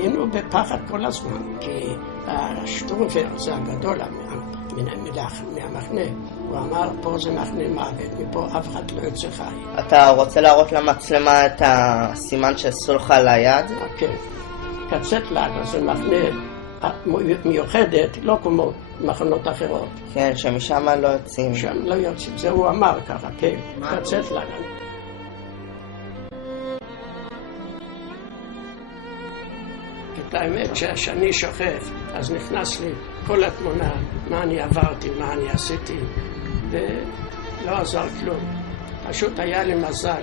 היינו בפחד כל הזמן, כי השטרומפר זה הגדול מהמחנה. הוא אמר, פה זה מחנה מוות, מפה אף אחד לא יוצא חי. אתה רוצה להראות למצלמה את הסימן שעשו לך על היד? כן. קצטלג זה מחנה מיוחדת, לא כמו מחנות אחרות. כן, שמשם לא יוצאים. שם לא יוצאים, זה הוא אמר ככה, כן. קצטלג. את האמת שאני שוכב, אז נכנס לי כל התמונה, מה אני עברתי, מה אני עשיתי, ולא עזר כלום. פשוט היה לי מזל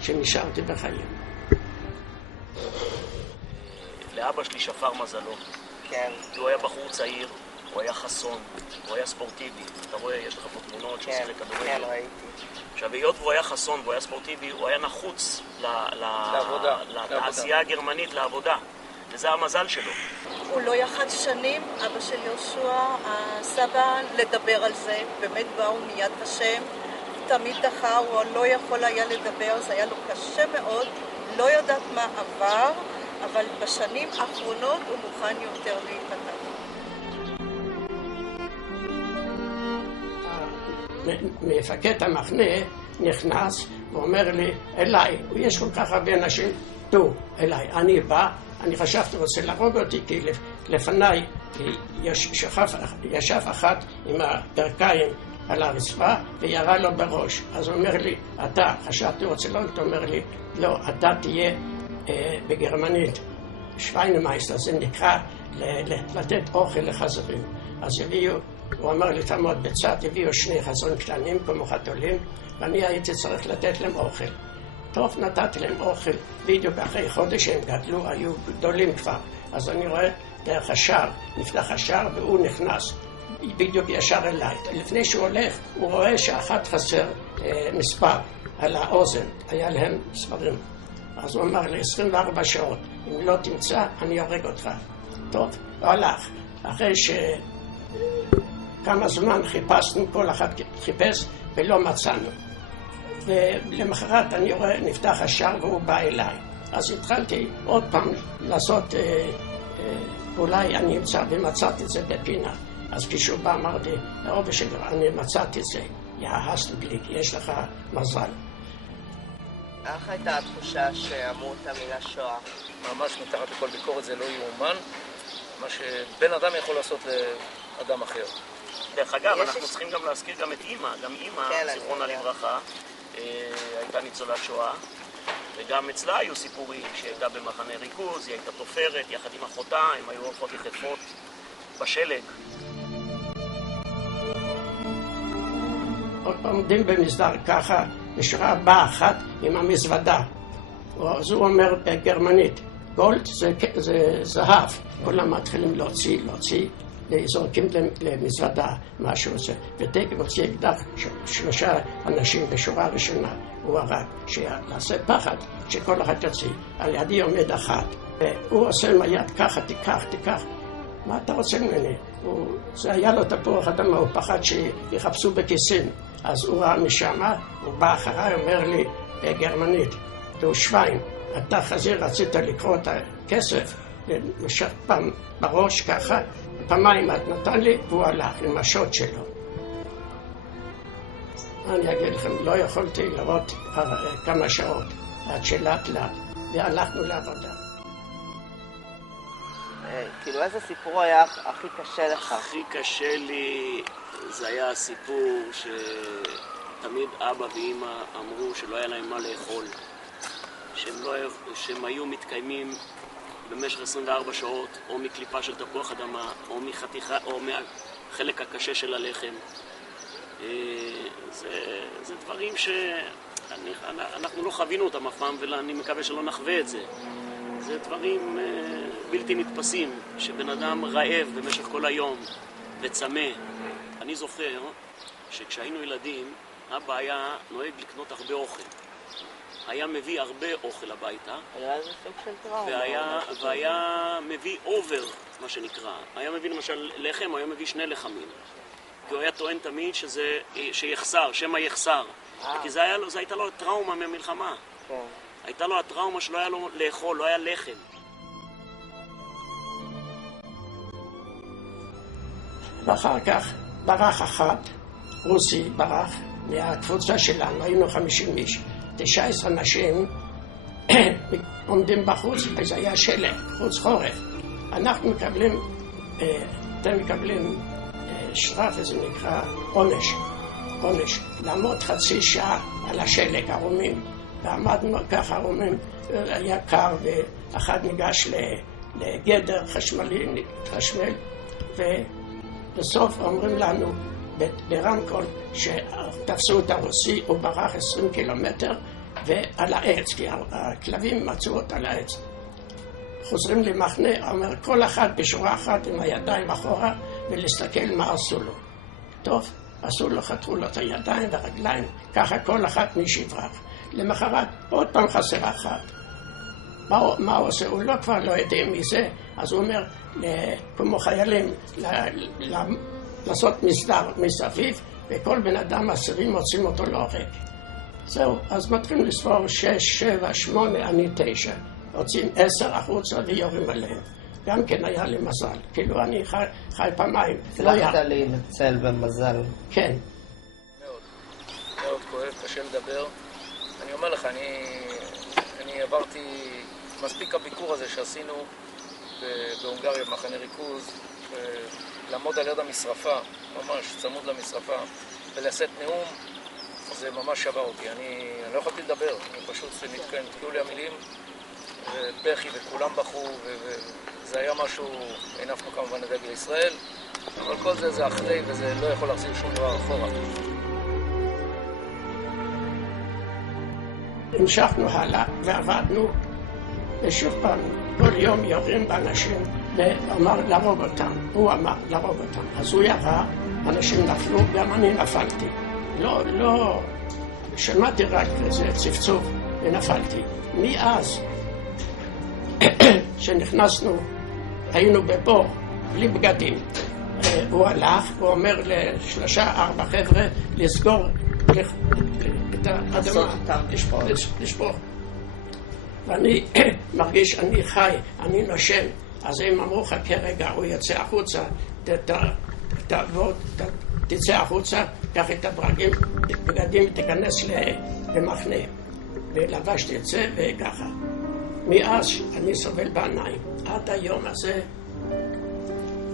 שנשארתי בחיים. לאבא שלי שפר מזלו. כן. הוא היה בחור צעיר, הוא היה חסון, הוא היה ספורטיבי. אתה רואה, יש לך פה תמונות של סרט כדורגל. כן, ראיתי. עכשיו, היות והוא היה חסון והוא היה ספורטיבי, הוא היה נחוץ לתעשייה הגרמנית, לעבודה. וזה המזל שלו. הוא לא יחד שנים, אבא של יהושע, הסבא, לדבר על זה. באמת באו מיד ושם. תמיד דחה, הוא לא יכול היה לדבר, זה היה לו קשה מאוד. לא יודעת מה עבר, אבל בשנים האחרונות הוא מוכן יותר להיפתח. מפקד המחנה נכנס ואומר לי, אליי, יש כל כך הרבה אנשים, תו, אליי, אני בא, אני חשבתי רוצה להרוג אותי, כי לפניי ישב אחת עם הברכיים על הרצפה וירה לו בראש. אז הוא אומר לי, אתה, חשבתי רוצה להרוג, אתה אומר לי, לא, אתה תהיה בגרמנית שוויינמייסטר, זה נקרא לתת אוכל לחזרים. אז הביאו, הוא אמר לי, תעמוד בצד, הביאו שני חזרים קטנים כמו חתולים, ואני הייתי צריך לתת להם אוכל. טוב, נתתי להם אוכל, בדיוק אחרי חודש הם גדלו, היו גדולים כבר. אז אני רואה דרך השער, נפתח השער והוא נכנס בדיוק ישר אליי. לפני שהוא הולך, הוא רואה שאחת חסר מספר על האוזן, היה להם מספרים. אז הוא אמר לי, 24 שעות, אם לא תמצא, אני אורג אותך. טוב, הוא הלך. אחרי שכמה זמן חיפשנו, כל אחד חיפש ולא מצאנו. ולמחרת אני רואה, נפתח השער והוא בא אליי. אז התחלתי עוד פעם לעשות, אולי אני אמצא, ומצאתי את זה בפינה. אז כשהוא בא אמרתי, לאבא שלי, אני מצאתי את זה. הסטבליק, יש לך מזל. איך הייתה התחושה שאמרו אותה מן השואה? ממש מתחת לכל ביקורת, זה לא יאומן. מה שבן אדם יכול לעשות לאדם אחר. דרך אגב, אנחנו צריכים גם להזכיר גם את אמא. גם אמא, זיכרונה לברכה, הייתה ניצולת שואה. וגם אצלה היו סיפורים שהייתה במחנה ריכוז, היא הייתה תופרת יחד עם אחותה, הם היו הולכות יחפות בשלג. עומדים במסדר ככה, בשורה באה אחת עם המזוודה. אז הוא אומר בגרמנית, גולד זה זהב. כולם מתחילים להוציא, זורקים למזוודה משהו זה. ותקף הוציא אקדח 3 אנשים בשורה ראשונה. הוא הרג, שיעשה פחד שכל אחד יוציא. על ידי עומד אחת. והוא עושה עם היד ככה, תיקח. מה אתה רוצה ממני? זה היה לו תפוח אדמה, הוא פחד שיחפשו בכיסים. אז הוא ראה משם, הוא בא אחריי, אומר לי בגרמנית, תו שוויין, אתה חזיר, רצית לקרוא את הכסף, ומשך פעם בראש ככה, פעמיים את נתן לי, והוא הלך עם השוט שלו. אני אגיד לכם, לא יכולתי לראות כמה שעות, עד שלאט לאט, והלכנו לעבודה. כאילו איזה סיפור היה הכי קשה לך? הכי קשה לי זה היה הסיפור שתמיד אבא ואמא אמרו שלא היה להם מה לאכול, שהם היו מתקיימים במשך 24 שעות או מקליפה של תפוח אדמה או מחתיכה או מהחלק הקשה של הלחם. זה דברים שאנחנו לא חווינו אותם אף פעם, ואני מקווה שלא נחווה את זה. זה דברים בלתי נתפסים, שבן אדם רעב במשך כל היום וצמא. אני זוכר שכשהיינו ילדים, אבא היה נוהג לקנות הרבה אוכל. היה מביא הרבה אוכל הביתה, והיה מביא אובר, מה שנקרא. היה מביא למשל לחם, היה מביא 2 לחמים. כי הוא היה טוען תמיד שיחסר, שמה יחסר. כי זה הייתה לו טראומה מהמלחמה. הייתה לו הטראומה שלא היה לו לאכול, לא היה לחם. ואחר כך ברח אחד, רוסי ברח מהקבוצה שלנו, היינו 50 איש. 19 אנשים עומדים בחוץ, אז היה שלג, חוץ חורף. אנחנו מקבלים, אתם מקבלים שרף, וזה נקרא עונש. לעמוד חצי שעה על השלג, ערומים. ועמדנו ככה ערומים, היה קר, ואחד ניגש לגדר חשמלי, התחשמל, ובסוף אומרים לנו ברמקול שתפסו את הרוסי, הוא ברח 20 קילומטר ועל העץ, כי הכלבים מצאו אותה על העץ. חוזרים למחנה, אומר כל אחד בשורה אחת עם הידיים אחורה ולהסתכל מה עשו לו. טוב, עשו לו, חתכו לו את הידיים והרגליים, ככה כל אחת משברח. למחרת עוד פעם חסר אחת. מה הוא עושה? הוא לא כבר לא יודע מזה, אז הוא אומר כמו חיילים לעשות מסדר מסביב, וכל בן אדם 10 מוצאים אותו להורג. זהו, אז מתחילים לספור 6, 7, 8, אני 9. רוצים 10 החוצה ויורים עליהם. גם כן היה לי מזל, כאילו אני חי פעמיים. הצלחת להינצל במזל. כן. מאוד כואב, קשה לדבר. אני אומר לך, אני עברתי מספיק הביקור הזה שעשינו בהונגריה, במחנה ריכוז, לעמוד על יד המשרפה, ממש צמוד למשרפה, ולשאת נאום, זה ממש שבר אותי. אני לא יכולתי לדבר, אני פשוט נתקעו לי המילים, ובכי וכולם בכו, וזה היה משהו, הנפנו כמובן לדגל ישראל, אבל כל זה אחרי, וזה לא יכול להחזיר שום דבר אחורה. המשכנו הלאה ועבדנו, ושוב פעם, כל יום יורים באנשים ואמר להרוג אותם, הוא אמר להרוג אותם. אז הוא ירה, אנשים נפלו, גם אני נפלתי. לא, שמעתי רק איזה צפצוף ונפלתי. מאז שנכנסנו, היינו בבור, בלי בגדים. הוא הלך, הוא אומר ל3-4 חבר'ה לסגור את האדמה, לשפוך. ואני מרגיש, אני חי, אני נושם. אז הם אמרו, חכה רגע, הוא יצא החוצה, תצא החוצה, קח את הבגדים ותיכנס למחנה. ולבשתי את זה וככה. מאז אני סובל בעיניים. עד היום הזה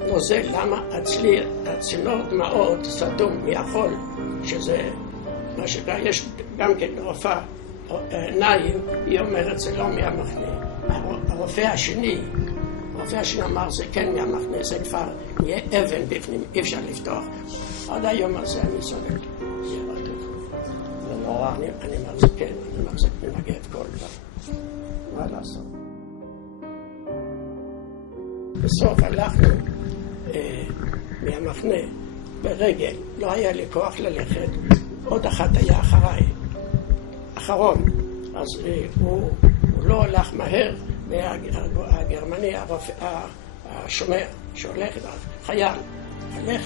נוזל, למה אצלי הצינור דמעות סתום מהחול, שזה מה שקרה, יש גם כן רופאה עיניים, היא אומרת זה לא מהמחנה. הרופא השני אמר זה כן מהמחנה, זה כבר נהיה אבן בפנים, אי אפשר לפתוח. עד היום הזה אני סובל. זה נורא. אני מחזיק, כן, אני מחזיק מנגד כל דבר. מה לעשות? בסוף הלכנו מהמחנה ברגל, לא היה לי כוח ללכת, עוד אחת היה אחריי, אחרון, אז הוא לא הלך מהר, והגרמני, השומר שהולך, חייל, הלך,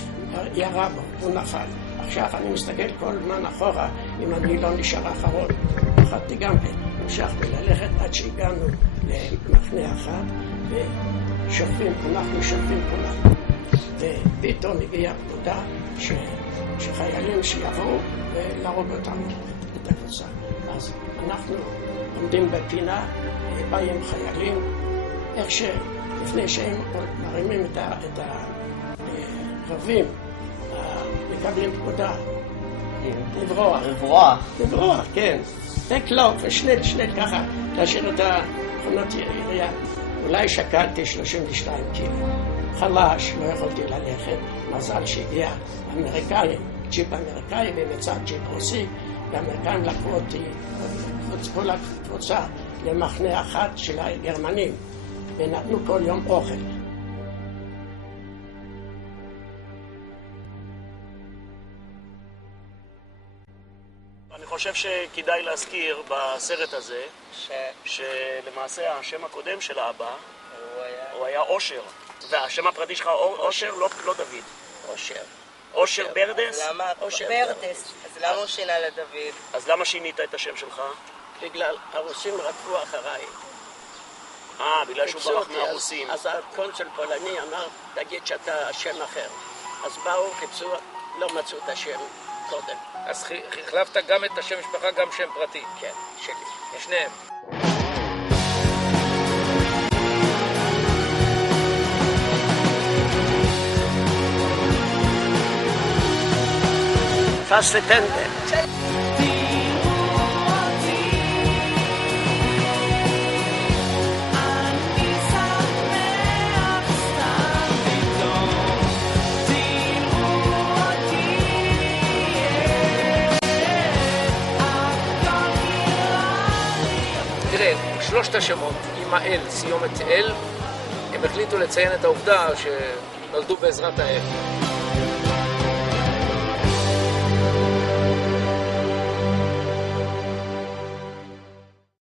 ירה בו, הוא נפל. עכשיו אני מסתכל כל זמן אחורה, אם אני לא נשאר אחרון. פחדתי גם כן, המשכתי ללכת עד שהגענו למחנה אחד, ושוכבים, אנחנו שוכבים כולנו. ופתאום הגיעה פקודה שחיילים שיבואו ולהרוג אותנו את הקבוצה. אז אנחנו עומדים בפינה, באים חיילים, איך שלפני שהם מרימים את הקרבים, מקבלים פקודה, לברוח, כן. תקלוק ושנל ככה, להשאיר את מכונות ירייה. אולי שקלתי 32 קילו. חלש, לא יכולתי ללכת. מזל שהגיע אמריקאים, ג'יפ אמריקאי ומצד ג'יפ רוסי, והאמריקאים לקחו אותי, כל הקבוצה, למחנה אחת של הגרמנים, ונתנו כל יום אוכל. אני חושב שכדאי להזכיר בסרט הזה שלמעשה השם הקודם של האבא הוא היה אושר, והשם הפרטי שלך אושר, לא דוד. אושר ברדס? ברדס. אז למה הוא שינה לדוד? אז למה שינית את השם שלך? בגלל הרוסים רדפו אחריי. בגלל שהוא ברח מהרוסים. אז הקונסול פולני אמר, תגיד שאתה שם אחר. אז באו, חיפשו, לא מצאו את השם קודם. אז החלפת גם את השם משפחה, גם שם פרטי. כן, שלי. שניהם. פסט טנדר. תראה, שלושת השמות, אמא-אל, סיומת אל, הם החליטו לציין את העובדה שנולדו בעזרת האל.